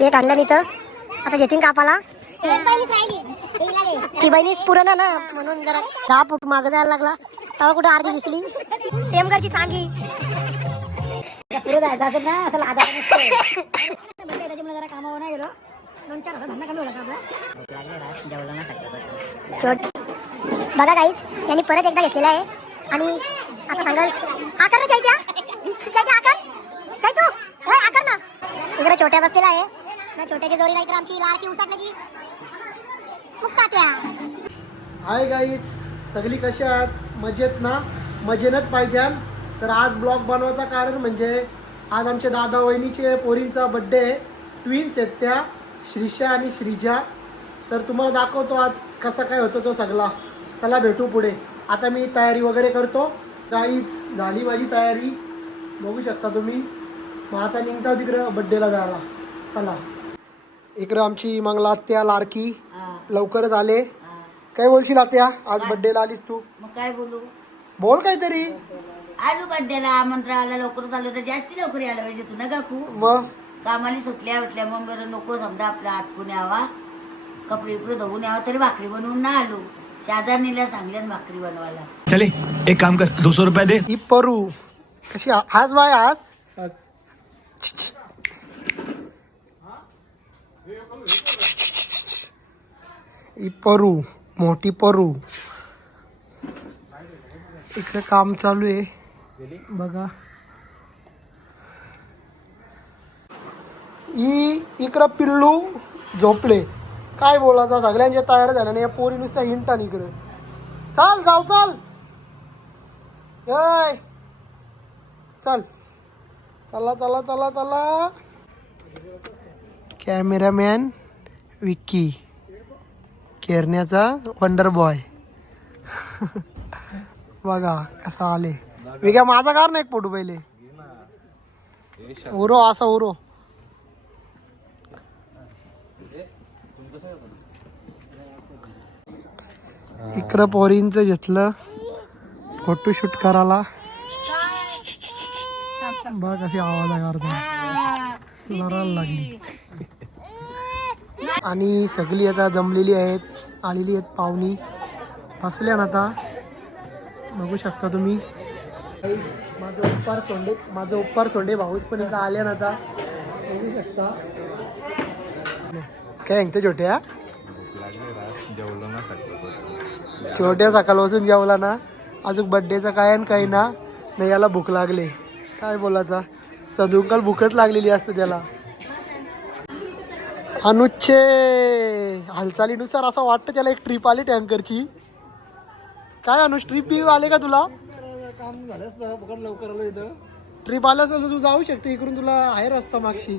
Cake आणला इथं, आता घेतील कापाला. ती बहिणीच पुरण ना म्हणून जरा 10 फूट माग जायला लागला. तेव्हा कुठे अर्धी दिसली. टेमकरची चांगी पुढे जायचं असेल ना असं लादा त्याच्यामुळे जरा कामावर नाही गेलो. 2-4 असा धंदा कमी होता आपला. बघा काहीच त्यांनी परत एकदा घेतलेला आहे आणि आता सांगाल आकर ना चैत्या आकर चैतू आकर ना. इकडे छोट्या बसलेला आहे ना, छोट्याच्या जोडी नाही तर आमची लाडकी उसटण्याची मुक्तात्या. हाय गाईज, सगळी कशी आहात? मजेत ना? मजेनच पाहिजे. तर आज ब्लॉग बनवायचं कारण म्हणजे आज आमच्या दादा वहिनीचे पोरींचा बड्डे आहे. ट्विन्स आहेत त्या, श्रीषा आणि श्रीजा. तर तुम्हाला दाखवतो आज कसा काय होतो तो सगळा. चला भेटू पुढे. आता मी तयारी वगैरे करतो. गाईज झाली माझी तयारी, बघू शकता तुम्ही. मग आता निघता तिकडं बड्डेला जायला. चला. इकडं आमची मंगला आत्या लाडकी लवकरच आले. काय बोलशील आत्या, आज बड्डेला आलीस तू? मग काय बोलू, बोल काहीतरी. आलू बड्डेला आमंत्रण आलं, लवकर आलं तर जास्ती लवकर यायला पाहिजे तू ना काकू. मग कामाला सुटल्या उठल्या मग बरं नको समजा आपला आटपून यावा, कपडे बिपडे धुवून यावा, तरी भाकरी बनवून ना आलो. शेजारणीला सांगल्या भाकरी बनवायला. चले एक काम कर, 200 रुपये दे. ही परू कशी आज बाय आज ही परू मोठी परू. इकडे काम चालू आहे बघा. इकडं पिल्लू झोपले. काय बोलायचं, सगळ्यांच्या तयार झाल्या नाही. या पोरी नुसत्या हिंटान इकडे. चाल जाऊ चाल ए चल चला चला चला चला. कॅमेरामॅन विक्की, केरण्याचा वंडर बॉय. बघा कसा आले. विक्या माझा कार नाही एक फोटो पहिले. उरो असा उरो. इकडं पोरींचं घेतलं फोटोशूट करायला. बघ कशी आवाज करता लढायला लागली. आणि सगळी आता जमलेली आहेत, आलेली आहेत पाहुणी. बसल्या ना आता, बघू शकता तुम्ही. माझं उपकार सोंडे भाऊस पण इथं आल्या ना आता, बघू शकता. काय सांगते छोट्या, छोट्या सकाळपासून जेवला ना, अजून बड्डेचं काय आणि काही ना नाही. याला भूक लागले, काय बोलायचा. सदुकाल भूकच लागलेली असते त्याला. अनुजचे हालचालीनुसार असं वाटतं त्याला एक ट्रिप आली टँकरची. काय अनुज, ट्रिप आले का तुला? काम झालंच ना, लवकर आलो इथं. ट्रिप आल्यास तू जाऊ शकते इकडून, तुला आहे रस्ता मागशी.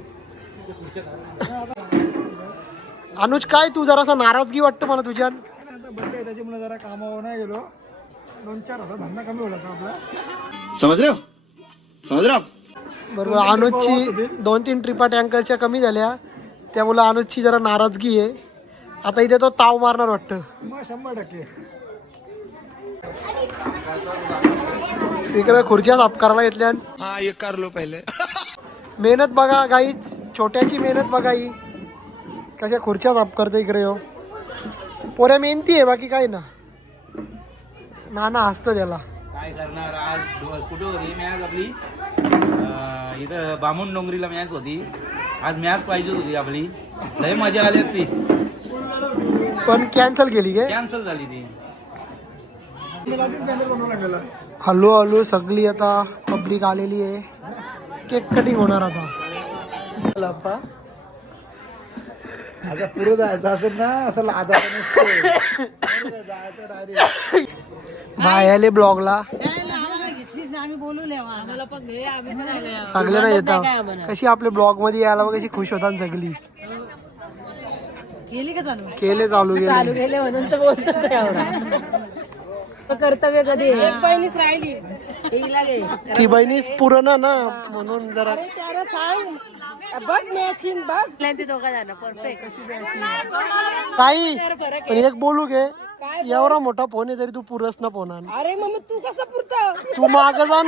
अनुज काय तू जरासा नाराजगी वाटतं मला तुझ्या. आता बड्डे आहे त्याच्यामुळे जरा कामावर नाही गेलो. 2-4 असा धंदा कमी होता आपला. समझ रहे हो बरोबर. अनुजची 2-3 ट्रिपा टँकरच्या कमी झाल्या, त्यामुळे अनुजची जरा नाराजगी आहे. आता इथे तो ताव मारणार वाटतं. मग 100%. इकडे खुर्च्या साफ करायला घेतल्या. हाँ ये कर लो पहले. मेहनत बघा गाई, छोट्याची मेहनत बघा. ही कशा खुर्च्या साफ करते इकडे. हो पोऱ्या मेहनती आहे, बाकी काय ना. नाना हसतं त्याला. काय करणार, आज कुठे होती मॅच आपली, इथं बामून डोंगरीला मॅच होती. आज मॅच पाहिजे होती आपली, लय मजा आली असती, पण कॅन्सल केली काय. कॅन्सल झाली ती. हळू हळू सगळी आता पब्लिक आलेली आहे. केक कटिंग होणार आता. आता पुढे जायचं असेल ना, असं लादा बायाले ब्लॉगला सगळ्यांना येतात. कशी आपल्या ब्लॉग मध्ये यायला कशी खुश होतात सगळी. केले चालू गेले म्हणून तर बोलतो एवढा. कर्तव्य कधी एक बहिणीच राहिली, ती बहिणीच पुरण ना म्हणून जरा त्याला सांग बघ मॅचिंग बघ. ते दोघं जण परफेक्ट. काही पण एक बोलू घे, एवढा मोठा फोन आहे तरी तू पुरस ना फोन. अरे मग तू कसं पुरतं, तू माग जा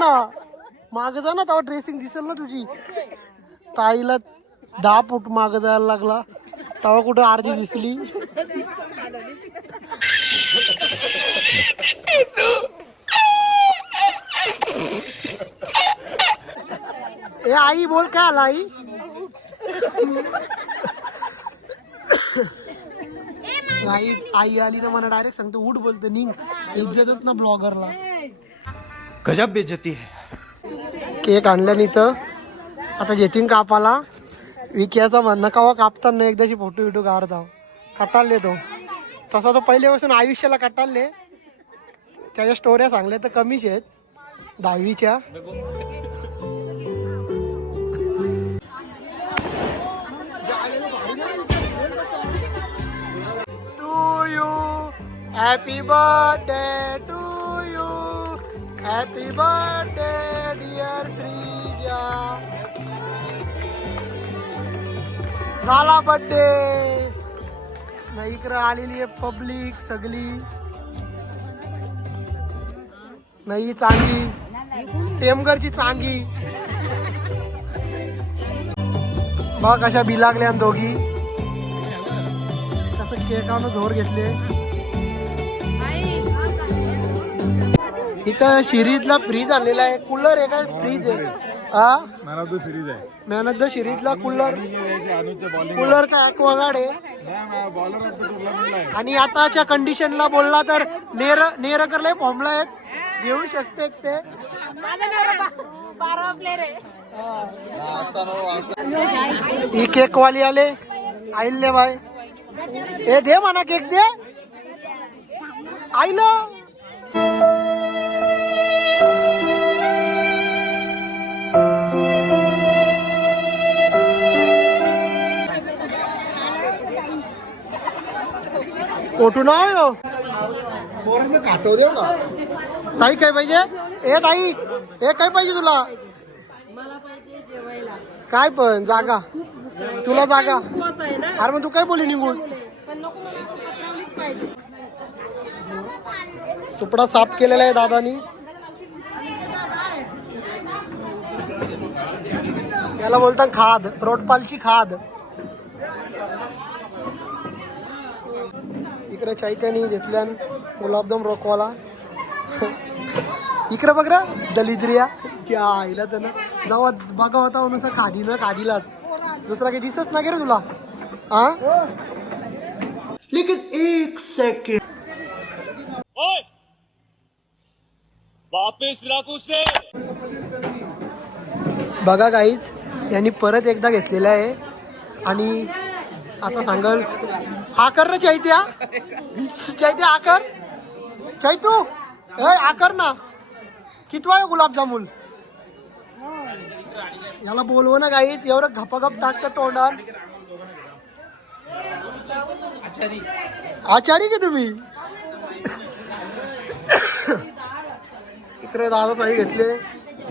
ना तेव्हा ड्रेसिंग दिसेल ना तुझी. ताईला 10 फूट माग जायला लागला तेव्हा कुठं अर्धी दिसली. ए आई बोल काय आला आई. आई आली ना मला डायरेक्ट सांगतो उठ बोलतो निघ. इज्जतच ना ब्लॉगरला. गजब बेइज्जती है. केक आणल्याने इथं आता जेतीन कापाला. विक्याचा म्हणणं कावा कापताना एकदाची फोटो विटो काढता कटाळले तो. तसा तो पहिल्यापासून आयुष्याला कटाळले. त्याच्या स्टोऱ्या सांगल्या तर कमीच आहेत 10वीच्या. To you happy birthday to you happy birthday dear Shreeja. झाला बर्थडे. नाही इकडं आलेली आहे पब्लिक सगळी. नाही चांगली टेमगरची चांगी बघ कशा बिलागल्या दोघी. कसं केकानं झोर घेतले. इथं शिरीजला फ्रीज आणलेला आहे. कूलर आहे का फ्रीज आहे. हा मॅन ऑफ द सिरीज आहे. मॅन ऑफ द सिरीजला कूलर का ॲक्वागार्ड आहे. बॉलर ऑफ द टुर्नामेंटला आहे. आणि आताच्या कंडिशनला बोलला तर नेरकरला फॉर्मला आहेत. घेऊ शकते ते. ही केक वाली आले आईले बाय. ए दे म्हणा केक दे आईला. कोठून आयो काटो देऊ ना. ताई काय पाहिजे. ए ताई ए काय पाहिजे तुला. काय पण जागा तुला जागा. अरे मग तू काय बोली निघून. सुपडा साफ केलेला आहे दादानी. याला बोलतात खाद रोटपालची खाद. इकडे चैत्यानी घेतल्या गुलाबजाम रोकवाला. इकडे बघ रा दलिद्रिया आईला तर जेव्हा बघा होता नुसतं खादी ना खादीलाच दुसरा काही दिसत ना गे रे तुला. हा लेकिन एक सेकंड बघा गाईज यांनी परत एकदा घेतलेला आहे. आणि आता सांगल आकर ना चैत्या. चैत्या आकर. चैतू ए आकर ना. कितवा आहे गुलाबजामुन. याला बोलवं ना गाईच. एवढं घपगप टाकतं तोंडात. आचारी की तुम्ही. इकडे दादा साई घेतले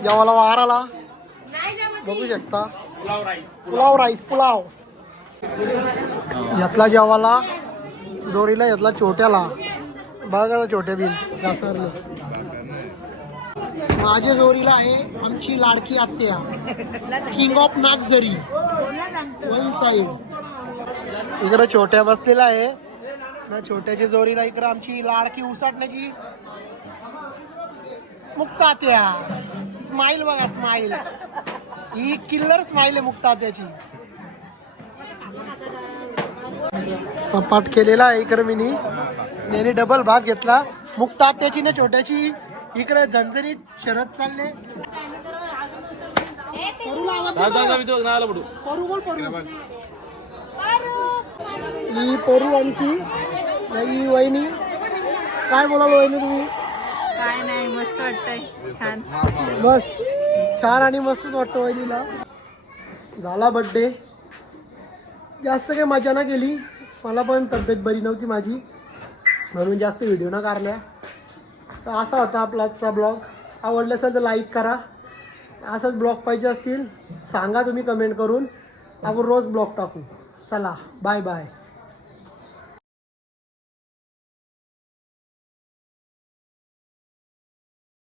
जेवाला वाराला. बघू शकता पुलाव राईस पुलाव. यातला जेवाला जोरीला यातला छोट्याला. बघा छोट्या बिन घासरलं. माझ्या जोरीला आहे आमची लाडकी आत्या king of Nagzari one side. इकडे छोट्या बसलेला आहे ना. छोट्याच्या जोरीला इकडे आमची लाडकी उसाटण्याची मुक्ता आत्या. स्माइल बघा स्माइल. ही किल्लर स्माइल आहे मुक्ता आत्याची. सपाट केलेला आहे इकडे मिनी. याने डबल भाग घेतला. मुक्ता आत्याची ना छोट्याची इकडे झणझणीत शरद चालले. परू बोल परू. ही परू आमची ही वहिनी. काय बोलाल वहिनी तुम्ही. काय नाही मस्त वाटतंय छान. बस छान आणि मस्तच वाटतं वहिनीला. झाला बर्थडे. जास्त काही मजा ना केली. मला पण तब्येत बरी नव्हती माझी म्हणून जास्त व्हिडिओ ना काढल्या. तर असा होता आपला आजचा ब्लॉग. आवडला असेल तर लाईक करा. असंच ब्लॉग पाहिजे असतील सांगा तुम्ही कमेंट करून. आपण रोज ब्लॉग टाकू. चला बाय बाय.